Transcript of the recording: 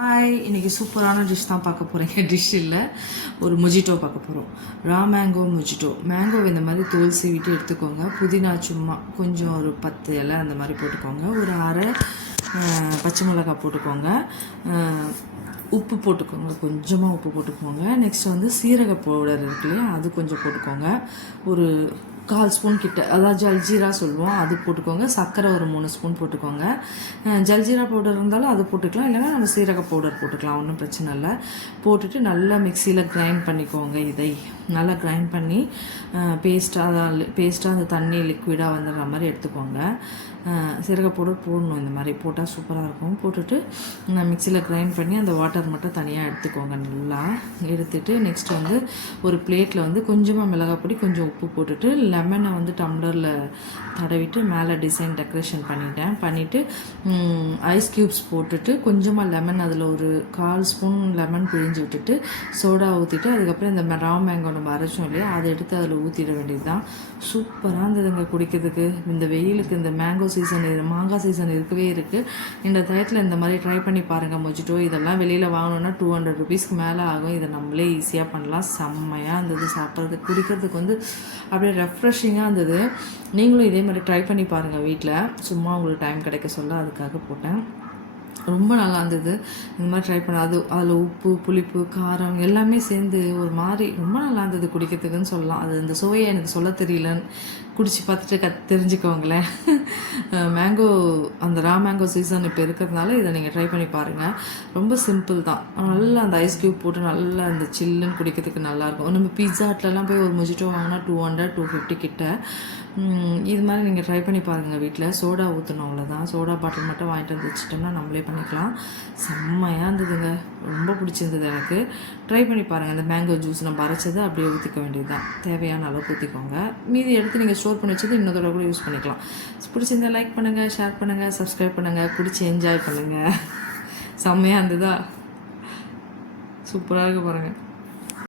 Hi, இன்றைக்கி சூப்பரான dish தான் பார்க்க போகிறேங்க. டிஷ் இல்லை, ஒரு மொஜிட்டோ பார்க்க போகிறோம். ரா மேங்கோ மொஜிட்டோ. மேங்கோ இந்த மாதிரி தோல் சீவிட்டு எடுத்துக்கோங்க. புதினா சும்மா கொஞ்சம் ஒரு 10 இலை அந்த மாதிரி போட்டுக்கோங்க. ஒரு அரை பச்சை மிளகாய் போட்டுக்கோங்க. உப்பு போட்டுக்கோங்க, கொஞ்சமாக உப்பு போட்டுக்கோங்க. நெக்ஸ்ட் வந்து சீரக பவுடர் இருக்கு இல்லையா, அது கொஞ்சம் போட்டுக்கோங்க. ஒரு 1/4 ஸ்பூன் கிட்ட, அதாவது ஜல்ஜீரா சொல்லுவோம், அது போட்டுக்கோங்க. சர்க்கரை ஒரு 3 ஸ்பூன் போட்டுக்கோங்க. ஜல்ஜீரா பவுடர் இருந்தாலும் அது போட்டுக்கலாம், இல்லைன்னா நம்ம சீரக பவுடர் போட்டுக்கலாம், ஒன்றும் பிரச்சனை இல்லை. போட்டுட்டு நல்லா மிக்சியில் கிரைண்ட் பண்ணிக்கோங்க. இதை நல்லா கிரைண்ட் பண்ணி பேஸ்ட்டாக அந்த தண்ணி லிக்விடாக வந்துடுற மாதிரி எடுத்துக்கோங்க. சீரக பவுடர் போடணும், இந்த மாதிரி போட்டால் சூப்பராக இருக்கும். போட்டுட்டு மிக்சியில் கிரைண்ட் பண்ணி அந்த வாட்டர் மட்டும் தனியாக எடுத்துக்கோங்க. நல்லா எடுத்துட்டு நெக்ஸ்ட் வந்து ஒரு பிளேட்டில் வந்து கொஞ்சமாக மிளகாய் பொடி, கொஞ்சம் உப்பு போட்டுட்டு லெமனை வந்து டம்ளரில் தடவிட்டு மேலே டிசைன் டெக்கரேஷன் பண்ணிவிட்டு ஐஸ் க்யூப்ஸ் போட்டுட்டு கொஞ்சமாக லெமன், அதில் ஒரு 1/4 ஸ்பூன் லெமன் பிழிஞ்சு விட்டுட்டு சோடா ஊற்றிட்டு அதுக்கப்புறம் இந்த ரா மேங்கோ நம்ம அரைச்சோம் இல்லையா, அதை எடுத்து அதில் ஊற்றிட வேண்டியது தான். சூப்பராக இருந்ததுங்க குடிக்கிறதுக்கு. இந்த வெயிலுக்கு இந்த மேங்கோ சீசன், மாங்காய் சீசன் இருக்கவே இருக்குது. இந்த டயத்தில் இந்த மாதிரி ட்ரை பண்ணி பாருங்கள் மொஜிட்டோ. இதெல்லாம் வெளியில் வாங்கணுன்னா 200 ருபீஸ்க்கு மேலே ஆகும். இதை நம்மளே ஈஸியாக பண்ணலாம். செம்மையாக இருந்தது சாப்பிட்றதுக்கு, குடிக்கிறதுக்கு வந்து அப்படியே ரெஃப்ரெஷிங்காக இருந்தது. நீங்களும் இதே மாதிரி ட்ரை பண்ணி பாருங்கள் வீட்டில். சும்மா உங்களுக்கு டைம் கிடைக்க சொல்ல அதுக்காக போட்டேன். ரொம்ப நல்லா இருந்தது. இந்த மாதிரி ட்ரை பண்ண, அதில் உப்பு, புளிப்பு, காரம் எல்லாமே சேர்ந்து ஒரு மாதிரி ரொம்ப நல்லா இருந்தது குடிக்கிறதுக்குன்னு சொல்லலாம். அது அந்த சுவையை எனக்கு சொல்ல தெரியலன்னு குடிச்சு பார்த்துட்டு தெரிஞ்சுக்கோங்களேன். மேங்கோ, அந்த ரா மேங்கோ சீசன் இப்போ இருக்கிறதுனால இதை நீங்கள் ட்ரை பண்ணி பாருங்கள். ரொம்ப சிம்பிள் தான். நல்லா அந்த ஐஸ் க்யூப் போட்டு நல்லா அந்த சில்லுன்னு குடிக்கிறதுக்கு நல்லாயிருக்கும். நம்ம பீட்சா ஹட்லலாம் போய் ஒரு மொஜிட்டோ வாங்கினா 200 250 கிட்ட. இது மாதிரி நீங்கள் ட்ரை பண்ணி பாருங்கள் வீட்டில். சோடா ஊற்றணும், அவ்வளோதான். சோடா பாட்டில் மட்டும் வாங்கிட்டு வந்து வச்சுட்டோம்னா நம்மளே பண்ணிக்கலாம். செம்மையாக இருந்ததுங்க, ரொம்ப பிடிச்சிருந்தது எனக்கு. ட்ரை பண்ணி பாருங்கள். இந்த மேங்கோ ஜூஸ் நம்ம அரைச்சதை அப்படியே ஊற்றிக்க வேண்டியது தான். தேவையான அளவுக்கு ஊற்றிக்கோங்க. மீதி எடுத்து நீங்கள் ஸ்டோர் பண்ணி வச்சது இன்னொரு தடவை கூட யூஸ் பண்ணிக்கலாம். பிடிச்சிருந்தா லைக் பண்ணுங்கள், ஷேர் பண்ணுங்கள், சப்ஸ்கிரைப் பண்ணுங்கள், பிடிச்சி என்ஜாய் பண்ணுங்கள். செம்மையாக இருந்ததா? சூப்பராக இருக்கு பாருங்கள்.